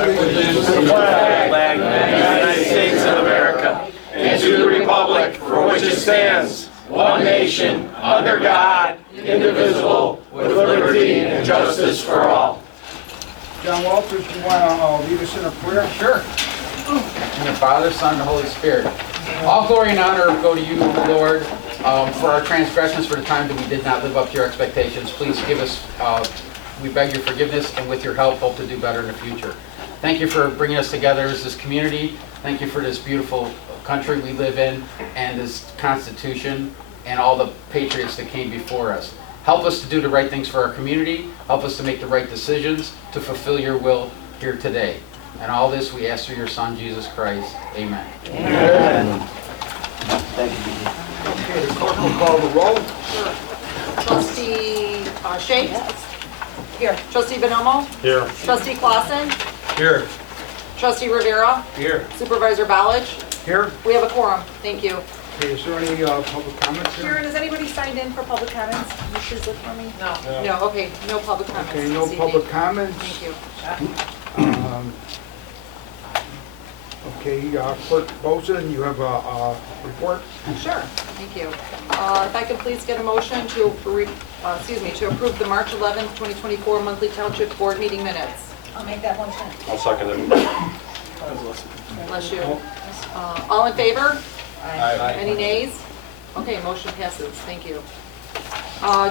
allegiance to the flag of the United States of America and to the republic for which it stands, one nation, under God, indivisible, with liberty and justice for all. John Walters, you want to lead us in a prayer? Sure. In the Father, Son, and Holy Spirit. All glory and honor go to you, Lord, for our transgressions, for the time that we did not live up to your expectations. Please give us, we beg your forgiveness, and with your help, hope to do better in the future. Thank you for bringing us together as this community. Thank you for this beautiful country we live in, and this Constitution, and all the patriots that came before us. Help us to do the right things for our community. Help us to make the right decisions to fulfill your will here today. And all this we ask through your Son, Jesus Christ. Amen. Amen. Thank you. Okay, the clerk will call the roll. Sure. Trustee Shea? Here. Trustee Bonomo? Here. Trustee Clausen? Here. Trustee Rivera? Here. Supervisor Ballich? Here. We have a quorum. Thank you. Okay, is there any public comments here? Karen, has anybody signed in for public comments? You should look for me. No. No, okay, no public comments. Okay, no this evening. public comments. Thank you. Okay, Clerk Bozen, you have a report? Sure, thank you. If I could please get a motion to approve the March 11th, 2024 monthly Township Board meeting minutes. I'll make that motion. I'll second it. Bless you. All in favor? Aye. Any nays? Okay, motion passes. Thank you.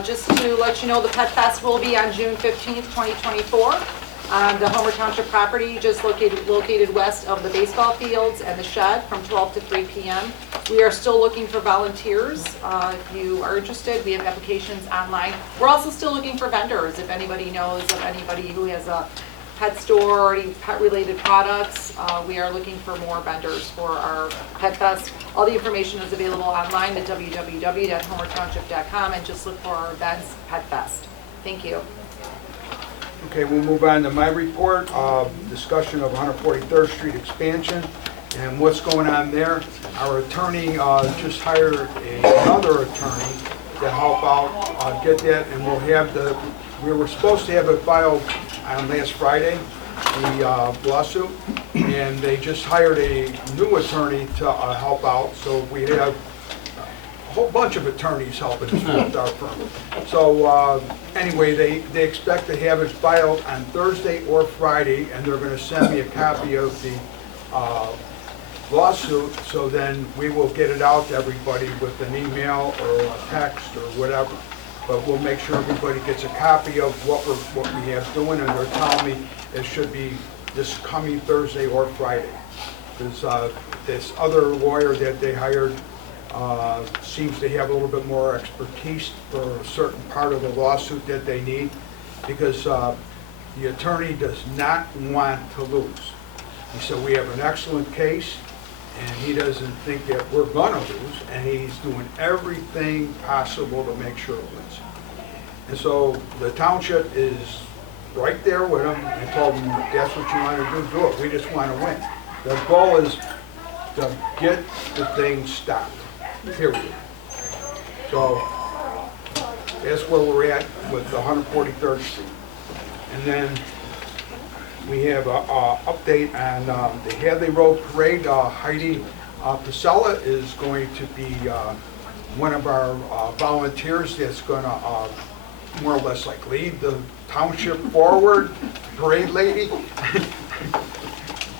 Just to let you know, the Pet Fest will be on June 15th, 2024. On the Homer Township property, just located west of the baseball fields and the shed from 12 to 3 p.m. We are still looking for volunteers. If you are interested, we have applications online. We're also still looking for vendors. If anybody knows of anybody who has a pet store or any pet-related products, we are looking for more vendors for our Pet Fest. All the information is available online at www.homertownship.com, and just look for our events, Pet Fest. Thank you. Okay, we'll move on to my report. Discussion of 143rd Street expansion and what's going on there. Our attorney just hired another attorney to help out get that, and we were supposed to have it filed on last Friday, the lawsuit, and they just hired a new attorney to help out, so we have a whole bunch of attorneys helping us with our firm. So anyway, they expect to have it filed on Thursday or Friday, and they're going to send me a copy of the lawsuit, so then we will get it out to everybody with an email or a text or whatever. But we'll make sure everybody gets a copy of what we have doing, and they're telling me it should be this coming Thursday or Friday. Because this other lawyer that they hired seems to have a little bit more expertise for a certain part of the lawsuit that they need, because the attorney does not want to lose. He said we have an excellent case, and he doesn't think that we're gonna lose, and he's doing everything possible to make sure it wins. And so the township is right there with him and told him, that's what you want to do it. We just want to win. The goal is to get the thing stopped, period. So that's where we're at with the 143rd Street. And then we have an update on the Hadley Road Parade. Heidi Pasella is going to be one of our volunteers that's going to more or less like lead the township forward, parade lady.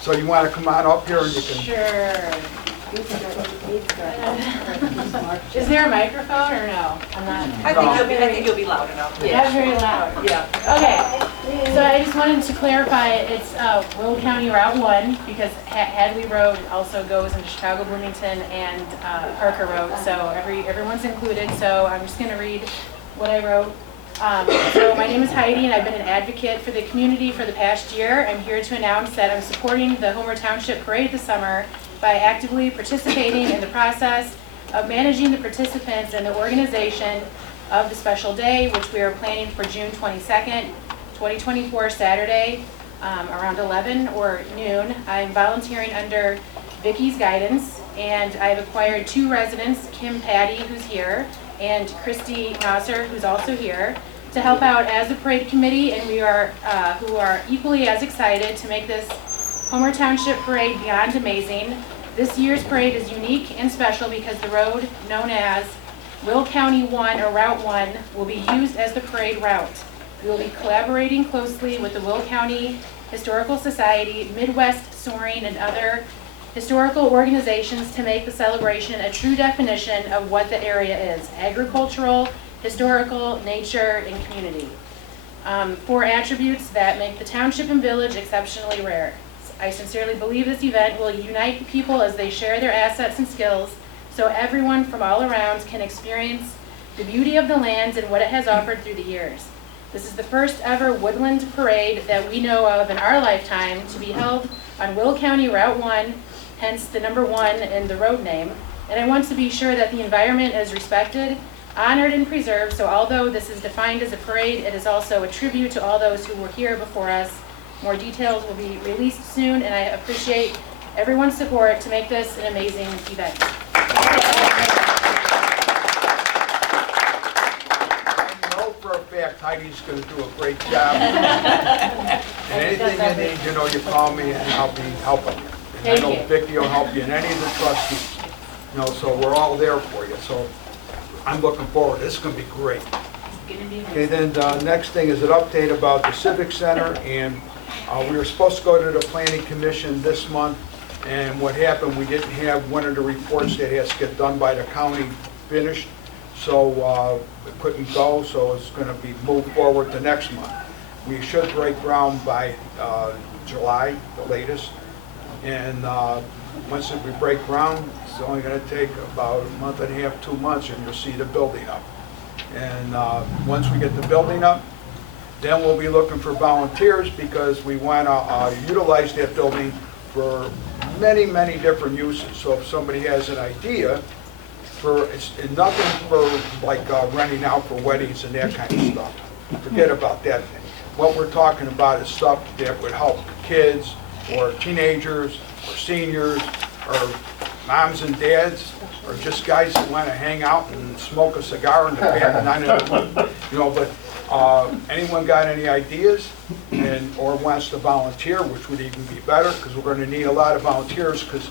So you want to come on up here and you can... Sure. Is there a microphone or no? I'm not. I think you'll be loud enough. That's very loud. Yeah. Okay. So I just wanted to clarify, it's Will County Route 1, because Hadley Road also goes into Chicago, Bloomington, and Parker Road. So everyone's included. So I'm just going to read what I wrote. So my name is Heidi, and I've been an advocate for the community for the past year. I'm here to announce that I'm supporting the Homer Township Parade this summer by actively participating in the process of managing the participants and the organization of the special day, which we are planning for June 22nd, 2024, Saturday, around 11 or noon. I'm volunteering under Vicky's guidance, and I've acquired 2 residents, Kim Patty, who's here, and Christy Nasser, who's also here, to help out as a parade committee, and we are, who are equally as excited to make this Homer Township Parade beyond amazing. This year's parade is unique and special because the road known as Will County 1 or Route 1 will be used as the parade route. We will be collaborating closely with the Will County Historical Society, Midwest Soaring, and other historical organizations to make the celebration a true definition of what the area is: agricultural, historical, nature, and community. 4 attributes that make the township and village exceptionally rare. I sincerely believe this event will unite people as they share their assets and skills, so everyone from all around can experience the beauty of the land and what it has offered through the years. This is the first ever woodland parade that we know of in our lifetime to be held on Will County Route 1, hence the number 1 in the road name. And I want to be sure that the environment is respected, honored, and preserved, so although this is defined as a parade, it is also a tribute to all those who were here before us. More details will be released soon, and I appreciate everyone's support to make this an amazing event. I know for a fact Heidi's going to do a great job. And anything you need, you know, you call me and I'll be helping you. And I know Vicki will help you and any of the trustees. You know, so we're all there for you. So I'm looking forward. This is going to be great. Okay, then the next thing is an update about the Civic Center, and we were supposed to go to the Planning Commission this month, and what happened, we didn't have one of the reports that has to get done by the county finished, so we couldn't go, so it's going to be moved forward to next month. We should break ground by July, the latest, and once we break ground, it's only going to take about a month and a half, 2 months, and you'll see the building up. And once we get the building up, then we'll be looking for volunteers because we want to utilize that building for many, many different uses. So if somebody has an idea for, it's nothing for like renting out for weddings and that kind of stuff. Forget about that thing. What we're talking about is stuff that would help kids or teenagers or seniors or moms and dads, or just guys that want to hang out and smoke a cigar in the back, not in the room. You know, but anyone got any ideas and or wants to volunteer, which would even be better, because we're going to need a lot of volunteers, because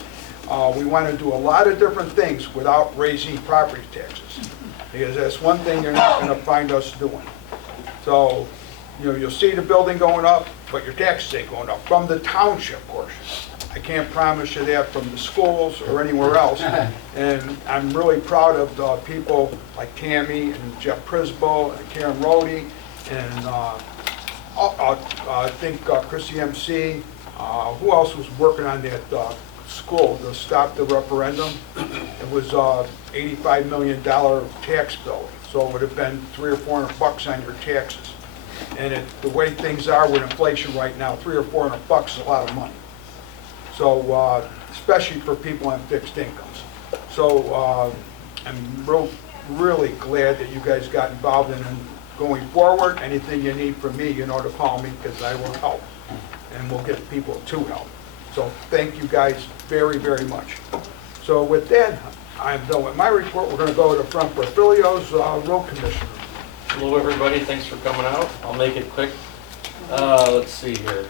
we want to do a lot of different things without raising property taxes, because that's one thing you're not going to find us doing. So, you know, you'll see the building going up, but your taxes ain't going up from the township portion. I can't promise you that from the schools or anywhere else. And I'm really proud of the people like Tammy and Jeff Prisbo and Karen Rhodey and I think Chrissy MC. Who else was working on that school to stop the referendum? It was $85 million tax bill. So it would have been $300 or $400 on your taxes. And the way things are with inflation right now, $300 or $400 is a lot of money. So, especially for people on fixed incomes. So, I'm really glad that you guys got involved in going forward. Anything you need from me, you know to call me, because I will help. And we'll get people to help. So, thank you guys very, very much. So, with that, I'm done with my report. We're going to go to the front for Filio's road commissioner. Hello, everybody. Thanks for coming out. I'll make it quick. Let's see here.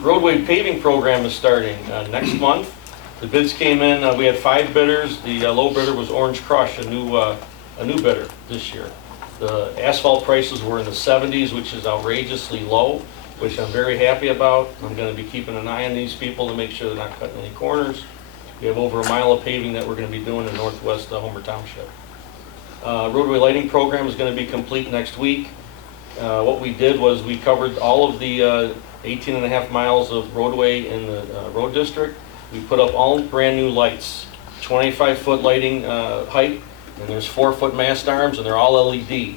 Roadway paving program is starting next month. The bids came in. We had 5 bidders. The low bidder was Orange Crush, a new bidder this year. The asphalt prices were in the 70s, which is outrageously low, which I'm very happy about. I'm going to be keeping an eye on these people to make sure they're not cutting any corners. We have over a mile of paving that we're going to be doing in northwest Homer Township. Roadway lighting program is going to be complete next week. What we did was we covered all of the 18.5 miles of roadway in the road district. We put up all brand new lights, 25-foot lighting height, and there's 4-foot mast arms, and they're all LED.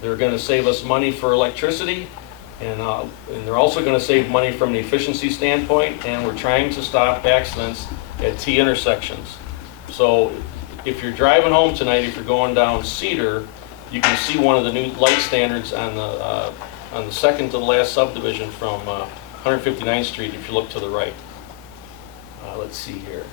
They're going to save us money for electricity, and they're also going to save money from the efficiency standpoint, and we're trying to stop accidents at T intersections. So if you're driving home tonight, if you're going down Cedar, you can see one of the new light standards on the second to the last subdivision from 159th Street if you look to the right. Let's see here.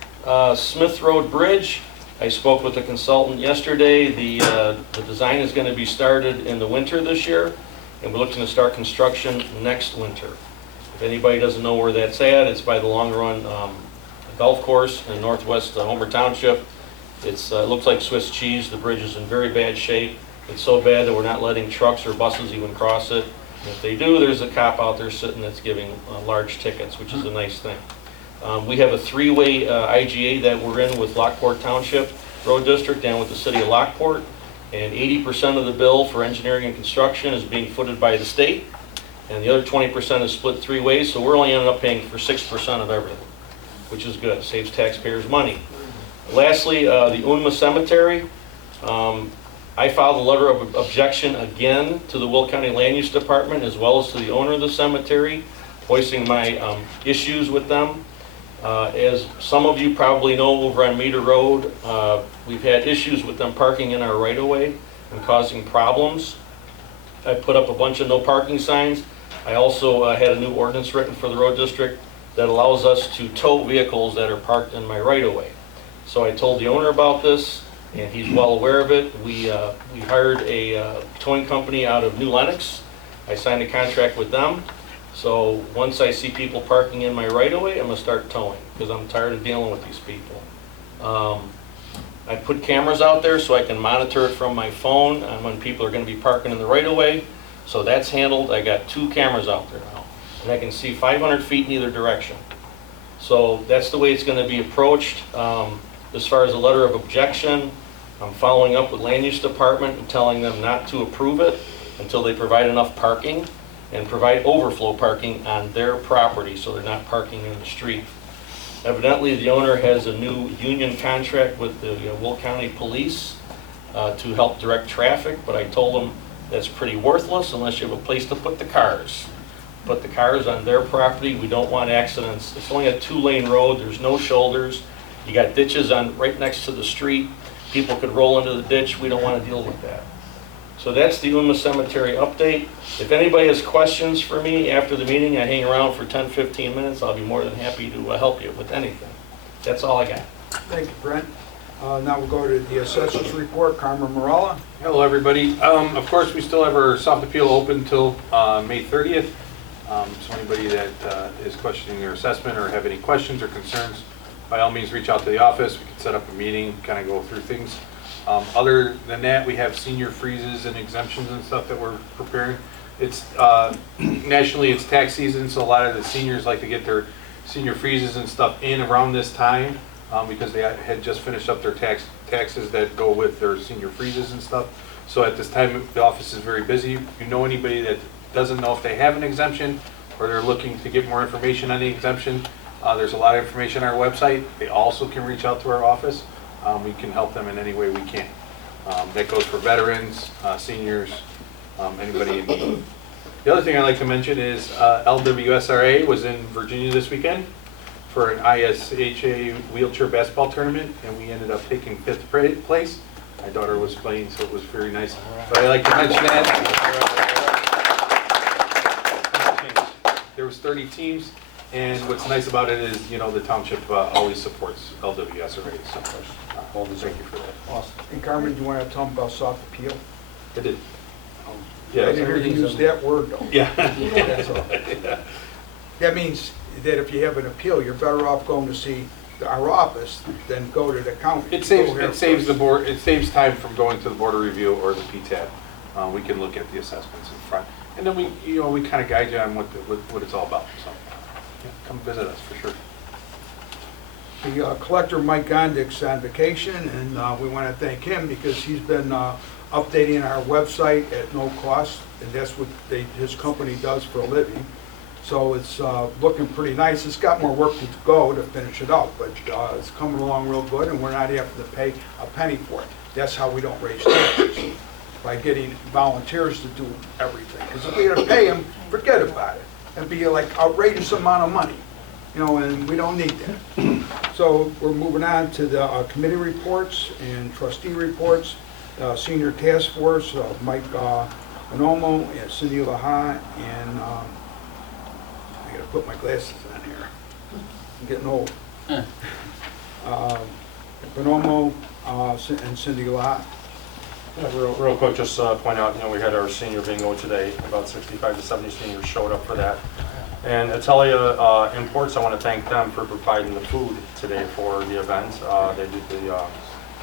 Smith Road Bridge, I spoke with the consultant yesterday. The design is going to be started in the winter this year, and we're looking to start construction next winter. If anybody doesn't know where that's at, it's by the Long Run golf course in northwest Homer Township. It looks like Swiss cheese. The bridge is in very bad shape. It's so bad that we're not letting trucks or buses even cross it. And if they do, there's a cop out there sitting that's giving large tickets, which is a nice thing. We have a three-way IGA that we're in with Lockport Township Road District and with the city of Lockport. And 80% of the bill for engineering and construction is being footed by the state. And the other 20% is split three ways, so we're only ending up paying for 6% of everything, which is good. Saves taxpayers money. Lastly, the Unma Cemetery. I filed a letter of objection again to the Will County Land Use Department as well as to the owner of the cemetery, voicing my issues with them. As some of you probably know, over on Meter Road, we've had issues with them parking in our right-of-way and causing problems. I put up a bunch of no parking signs. I also had a new ordinance written for the road district that allows us to tow vehicles that are parked in my right-of-way. So I told the owner about this, and he's well aware of it. We hired a towing company out of New Lenox. I signed a contract with them. So once I see people parking in my right-of-way, I'm gonna start towing, because I'm tired of dealing with these people. I put cameras out there so I can monitor it from my phone on when people are gonna be parking in the right-of-way. So that's handled. I got 2 cameras out there now, and I can see 500 feet in either direction. So that's the way it's gonna be approached. As far as a letter of objection, I'm following up with Land Use Department and telling them not to approve it until they provide enough parking and provide overflow parking on their property so they're not parking in the street. Evidently, the owner has a new union contract with the Will County Police to help direct traffic, but I told them that's pretty worthless unless you have a place to put the cars. Put the cars on their property. We don't want accidents. It's only a 2-lane road. There's no shoulders. You got ditches on right next to the street. People could roll into the ditch. We don't want to deal with that. So that's the Unma Cemetery update. If anybody has questions for me after the meeting, I hang around for 10-15 minutes. I'll be more than happy to help you with anything. That's all I got. Thank you, Brent. Now we'll go to the assessors report. Carmen Morella. Hello, everybody. Of course, we still have our soft appeal open until May 30th. So anybody that is questioning their assessment or have any questions or concerns, by all means, reach out to the office. We can set up a meeting, kind of go through things. Other than that, we have senior freezes and exemptions and stuff that we're preparing. It's nationally, it's tax season, so a lot of the seniors like to get their senior freezes and stuff in around this time because they had just finished up their taxes that go with their senior freezes and stuff. So at this time, the office is very busy. If you know anybody that doesn't know if they have an exemption or they're looking to get more information on the exemption, there's a lot of information on our website. They also can reach out to our office. We can help them in any way we can. That goes for veterans, seniors, anybody in need. The other thing I'd like to mention is LWSRA was in Virginia this weekend for an ISHA wheelchair basketball tournament, and we ended up taking 5th place. My daughter was playing, so it was very nice. But I'd like to mention that there was 30 teams. And what's nice about it is, you know, the township always supports LWSRA, so thank you for that. Awesome. And Carmen, do you want to tell them about soft appeal? I did. I didn't hear you use that word, though. Yeah. That's all. That means that if you have an appeal, you're better off going to see our office than go to the county. It saves the board. It saves time from going to the board of review or the PTAB. We can look at the assessments in front, and then we kind of guide you on what it's all about. So. Come visit us for sure. The collector Mike Gondik's on vacation, and we want to thank him because he's been updating our website at no cost, and that's what his company does for a living. So it's looking pretty nice. It's got more work to go to finish it up, but it's coming along real good, and we're not having to pay a penny for it. That's how we don't raise taxes, by getting volunteers to do everything. Because if we had to pay them, forget about it. It'd be like outrageous amount of money, you know, and we don't need that. So we're moving on to the committee reports and trustee reports. Senior Task Force, Mike Anomo and Cindy Laha, and I gotta put my glasses on here. I'm getting old. Bonomo and Cindy Lott. Yeah, real quick, just point out, we had our senior bingo today. About 65 to 70 seniors showed up for that. And Atelia Imports, I want to thank them for providing the food today for the event. They did the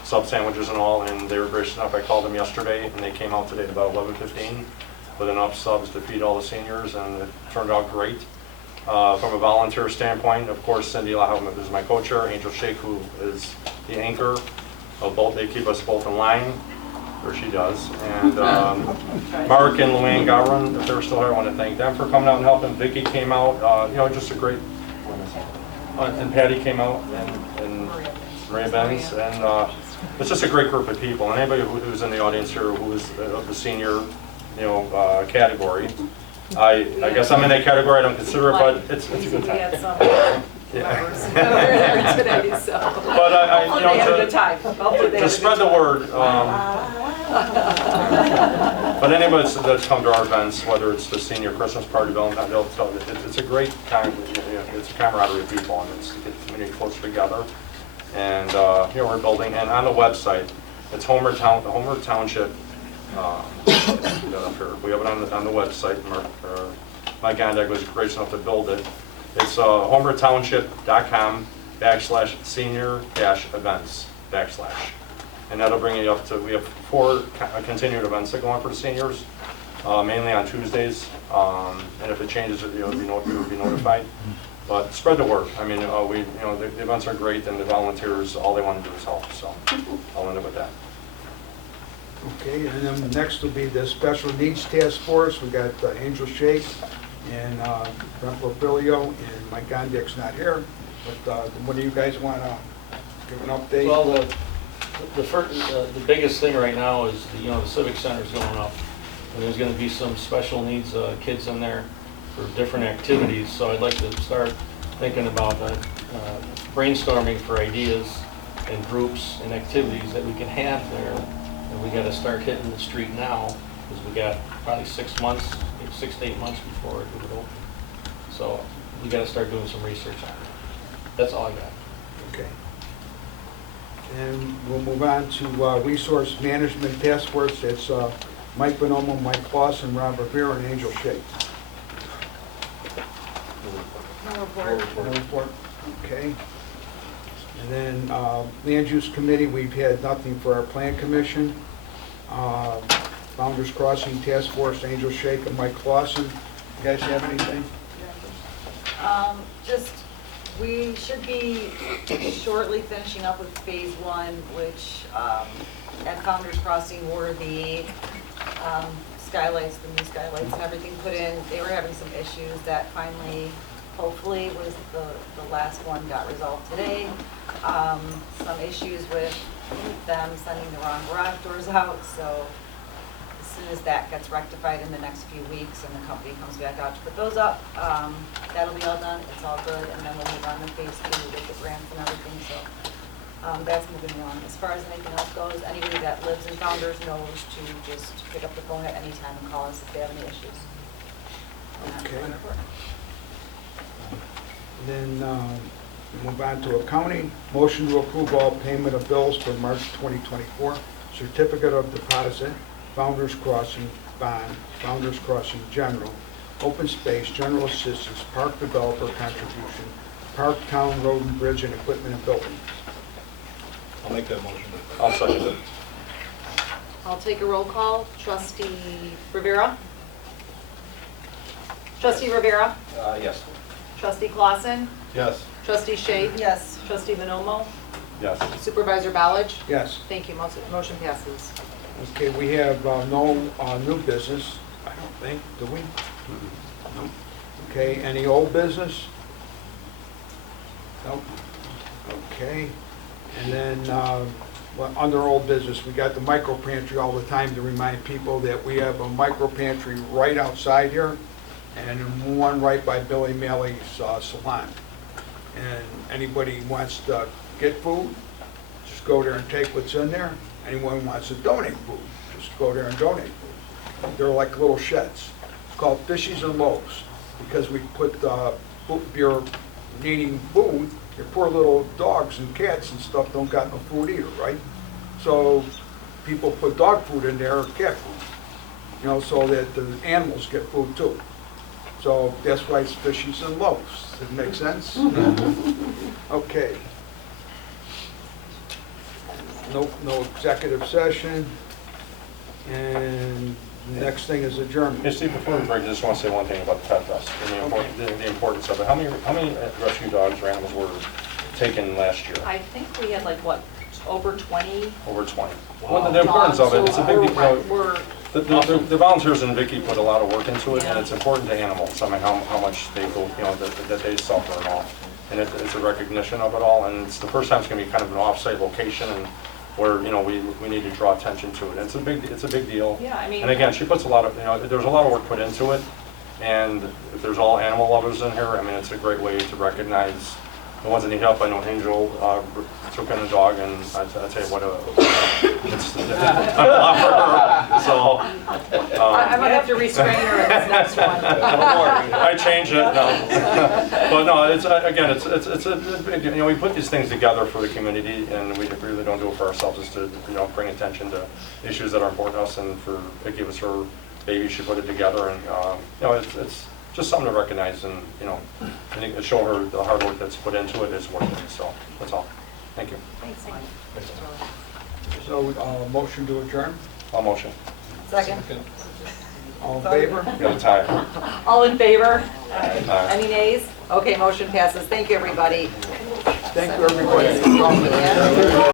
sub sandwiches and all, and they were gracious enough. I called them yesterday, and they came out today at about 11:15 with enough subs to feed all the seniors, and it turned out great. From a volunteer standpoint, of course, Cindy Laham is my co-chair, Angel Sheikh, who is the anchor of both. They keep us both in line, or she does. And Mark and Luann Gowron, if they're still here, I want to thank them for coming out and helping. Vicky came out, just a great, and Patty came out, and Maria Benz, and it's just a great group of people. And anybody who's in the audience here who is of the senior, category, I guess I'm in that category. I don't consider it, but it's a good time. Members over there today, so. But Hopefully they had a good time. Hopefully they had to a spread good the word, but anybody that's come to our events, whether it's the senior Christmas party, Valentine, they'll tell you, it's a great time, it's a camaraderie of people, and it's getting closer together. And we're building, and on the website, it's the Homer Township. We have it on the website. Mike Gondek was gracious enough to build it. It's homertownship.com/senior-events/. And that'll bring you up to, we have 4 continued events that go on for the seniors, mainly on Tuesdays. And if it changes, you'll be notified. But spread the word. I mean, the events are great, and the volunteers, all they want to do is help. So I'll end up with that. Okay, and then next will be the Special Needs Task Force. We got Angel Sheikh and Brent Lopilio, and Mike Gondek's not here. But what do you guys want to give an update? Well, the biggest thing right now is the Civic Center's going up, and there's going to be some special needs kids in there for different activities. So I'd like to start thinking about brainstorming for ideas and groups and activities that we can have there. And we got to start hitting the street now, because we got probably 6 months, 6 to 8 months before it would open. So we got to start doing some research on it. That's all I got. Okay. And we'll move on to Resource Management Task Force. It's Mike Bonomo, Mike Clausen, Rob Rivera, and Angel Sheikh. No report. Okay. And then Land Use Committee, we've had nothing for our Plan Commission. Founders Crossing Task Force, Angel Sheikh and Mike Clausen. You guys have anything? We should be shortly finishing up with phase 1, which at Founders Crossing were the skylights, the new skylights and everything put in. They were having some issues that finally, hopefully, was the last one got resolved today. Some issues with them sending the wrong garage doors out, so as soon as that gets rectified in the next few weeks and the company comes back out to put those up, that'll be all done, it's all good, and then we'll move on to phase 2 with the grants and everything, so that's moving along. As far as anything else goes, anybody that lives in Founders knows to just pick up the phone at any time and call us if they have any issues. Okay. Then move on to accounting. Motion to approve all payment of bills for March 2024. Certificate of deposit, Founders Crossing bond, Founders Crossing general, open space, general assistance, park developer contribution, park, town, road and bridge, and equipment and building. I'll make that motion. I'll second it. I'll take a roll call. Trustee Rivera? Trustee Rivera? Yes. Trustee Clausen? Yes. Trustee Sheikh? Yes. Trustee Bonomo? Yes. Supervisor Ballage? Yes. Thank you. Motion passes. Okay, we have no new business, I don't think, do we? No. Okay, any old business? Nope. Okay, and then under old business, we got the micro pantry all the time to remind people that we have a micro pantry right outside here and one right by Billy Maley's salon. And anybody wants to get food, just go there and take what's in there. Anyone wants to donate food, just go there and donate food. They're like little sheds. It's called Fishies and Loaves because we put beer needing food, your poor little dogs and cats and stuff don't got no food either, right? So people put dog food in there or cat food, you know, so that the animals get food too. So that's why it's fishies and loaves. Does it make sense? Okay. No executive session. And next thing is adjournment. Hey, Steve, before we break, I just want to say one thing about the Pet Fest and the importance of it. How many rescue dogs or animals were taken last year? I think we had like, what, over 20? Over 20. Well, the importance of it, it's a big deal. We're, The volunteers and Vicky put a lot of work into it, and Yeah. it's important to animals. I mean, how much they go, you know, that they suffer and all. And it's a recognition of it all, and it's the first time it's going to be kind of an off-site location, and where, you know, we need to draw attention to it. It's a big deal. yeah, I mean. And again, she puts a lot of, you know, there's a lot of work put into it, and if there's all animal lovers in here, I mean, it's a great way to recognize the ones that need help. I know Angel took in a dog, and I tell you what, it's a lot for her. So I might have to restrain her in this next one. I changed it now. But no, it's again, it's a big, you know, we put these things together for the community, and we really don't do it for ourselves, just to, you know, bring attention to issues that are important to us, and for Vicky was her baby, she put it together, and you know, it's just something to recognize, and, you know, and show her the hard work that's put into it is worth it. So that's all. Thank you. Thanks, Mike. So, motion to adjourn? All motion. Second. All in favor? You got a tie. All in favor? Aye. Any nays? Okay, motion passes. Thank you, everybody. Thank you, everybody, for coming. Yeah.